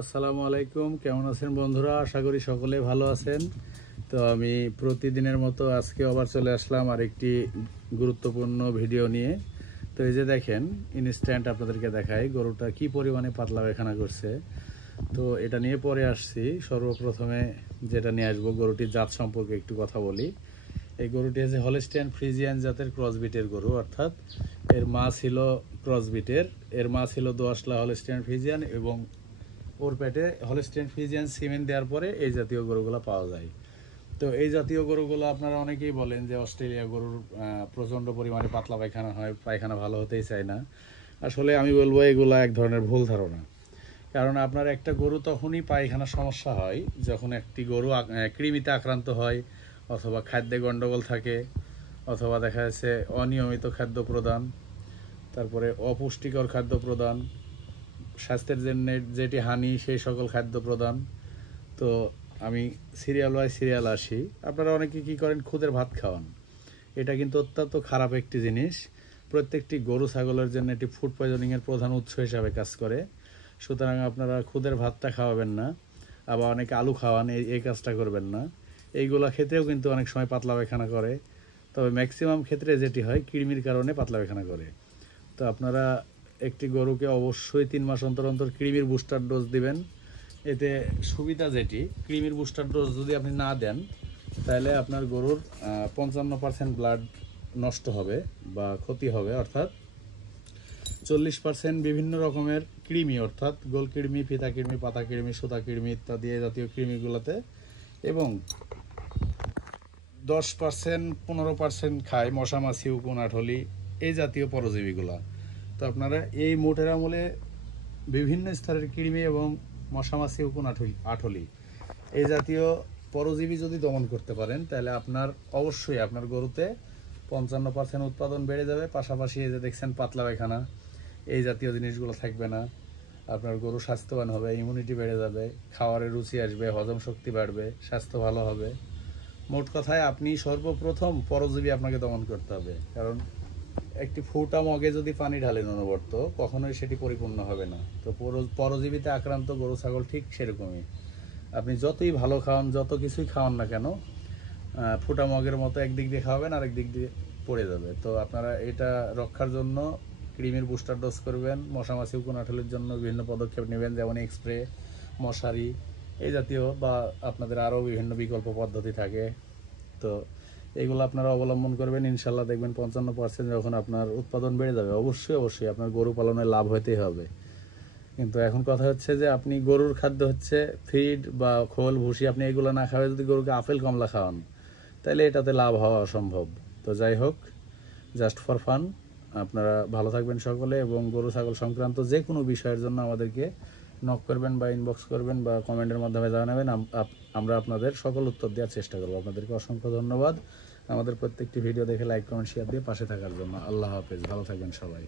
আসসালামু আলাইকুম, কেমন আছেন বন্ধুরা? আশা করি সকলে ভালো আছেন। তো আমি প্রতিদিনের মতো আজকে আবার চলে আসলাম আরেকটি গুরুত্বপূর্ণ ভিডিও নিয়ে। তো এই যে দেখেন, ইনস্ট্যান্ট আপনাদেরকে দেখাই গরুটা কি পরিমাণে পাতলা পায়খানা করছে। তো এটা নিয়ে পরে আসছি। সর্বপ্রথমে যেটা নিয়ে আসবো, গরুটির জাত সম্পর্কে একটু কথা বলি। এই গরুটি হচ্ছে হলস্টিয়ান ফ্রিজিয়ান জাতের ক্রসবিটের গরু, অর্থাৎ এর মা ছিল ক্রসবিটের, এর মা ছিল দোআঁশলা হলস্টিয়ান ফ্রিজিয়ান, এবং ওর পেটে হলস্টিয়ান ফ্রিজিয়ান সিমেন্ট দেওয়ার পরে এই জাতীয় গরুগুলো পাওয়া যায়। তো এই জাতীয় গরুগুলো আপনারা অনেকেই বলেন যে অস্ট্রেলিয়া গরুর প্রচণ্ড পরিমাণে পাতলা পায়খানা হয়, পায়খানা ভালো হতেই চায় না। আসলে আমি বলবো এগুলো এক ধরনের ভুল ধারণা। কারণ আপনার একটা গরু তখনই পায়খানার সমস্যা হয় যখন একটি গরু কৃমিতে আক্রান্ত হয়, অথবা খাদ্যে গণ্ডগোল থাকে, অথবা দেখা যাচ্ছে অনিয়মিত খাদ্য প্রদান, তারপরে অপুষ্টিকর খাদ্য প্রদান, স্বাস্থ্যের জন্য যেটি হানি সেই সকল খাদ্য প্রদান। তো আমি সিরিয়াল বাই সিরিয়াল আসি। আপনারা অনেকে কী করেন, খুদের ভাত খাওয়ান। এটা কিন্তু অত্যন্ত খারাপ একটি জিনিস। প্রত্যেকটি গরু ছাগলের জন্য এটি ফুড পয়জনিংয়ের প্রধান উৎস হিসাবে কাজ করে। সুতরাং আপনারা খুদের ভাতটা খাওয়াবেন না। আবার অনেকে আলু খাওয়ান, এই কাজটা করবেন না। এইগুলা ক্ষেত্রেও কিন্তু অনেক সময় পাতলা পায়খানা করে। তবে ম্যাক্সিমাম ক্ষেত্রে যেটি হয়, কৃমির কারণে পাতলা পায়খানা করে। তো আপনারা একটি গরুকে অবশ্যই 3 মাস অন্তর অন্তর কৃমির বুস্টার ডোজ দিবেন। এতে সুবিধা যেটি, কৃমির বুস্টার ডোজ যদি আপনি না দেন, তাহলে আপনার গরুর 55% ব্লাড নষ্ট হবে বা ক্ষতি হবে, অর্থাৎ 40% বিভিন্ন রকমের কৃমি, অর্থাৎ গোল কৃমি, ফিতা কৃমি, পাতা কৃমি, সুতা কৃমি ইত্যাদি এই জাতীয় কৃমিগুলোতে, এবং 10% 15% খায় মশা মাছি, উকুন, আঠলি, এই জাতীয় পরজীবীগুলা। তো আপনারা এই মোটের আমলে বিভিন্ন স্তরের কৃমি এবং মশা মাছি, উকুন, আঠলি এই জাতীয় পরজীবী যদি দমন করতে পারেন, তাহলে আপনার অবশ্যই আপনার গরুতে 55% উৎপাদন বেড়ে যাবে। পাশাপাশি এই যে দেখছেন পাতলা পায়খানা, এই জাতীয় জিনিসগুলো থাকবে না। আপনার গরু স্বাস্থ্যবান হবে, ইমিউনিটি বেড়ে যাবে, খাওয়ারের রুচি আসবে, হজম শক্তি বাড়বে, স্বাস্থ্য ভালো হবে। মোট কথায় আপনি সর্বপ্রথম পরজীবী আপনাকে দমন করতে হবে। কারণ একটি ফুটা মগে যদি পানি ঢালেন অনবরত, কখনোই সেটি পরিপূর্ণ হবে না। তো পরজীবীতে আক্রান্ত গরু ছাগল ঠিক সেরকমই। আপনি যতই ভালো খাওয়ান, যত কিছুই খাওয়ান না কেন, ফুটা মগের মতো একদিক দিয়ে খাওয়াবেন, আরেক দিক দিয়ে পড়ে যাবে। তো আপনারা এটা রক্ষার জন্য ক্রিমের বুস্টার ডোজ করবেন। মশা মাছি, উকুন, আঠলির জন্য বিভিন্ন পদক্ষেপ নেবেন, যেমন স্প্রে, মশারি এই জাতীয়, বা আপনাদের আরও বিভিন্ন বিকল্প পদ্ধতি থাকে। তো এগুলো আপনারা অবলম্বন করবেন, ইনশাল্লাহ দেখবেন 55% যখন আপনার উৎপাদন বেড়ে যাবে, অবশ্যই আপনার গরু পালনে লাভ হতেই হবে। কিন্তু এখন কথা হচ্ছে যে আপনি গরুর খাদ্য হচ্ছে ফিড বা খোল ভুসি, আপনি এগুলো না খাওয়াই যদি গরুকে আপেল কমলা খাওয়ান, তাহলে এটাতে লাভ হওয়া অসম্ভব। তো যাই হোক, জাস্ট ফর ফান। আপনারা ভালো থাকবেন সকলে, এবং গরু ছাগল সংক্রান্ত যে কোনো বিষয়ের জন্য আমাদেরকে নক করবেন বা ইনবক্স করবেন বা কমেন্টের মাধ্যমে জানাবেন। আমরা আপনাদের সকল উত্তর দেওয়ার চেষ্টা করব। আপনাদেরকে অসংখ্য ধন্যবাদ আমাদের প্রত্যেকটি ভিডিও দেখে লাইক, কমেন্ট, শেয়ার দিয়ে পাশে থাকার জন্য। আল্লাহ হাফেজ, ভালো থাকবেন সবাই।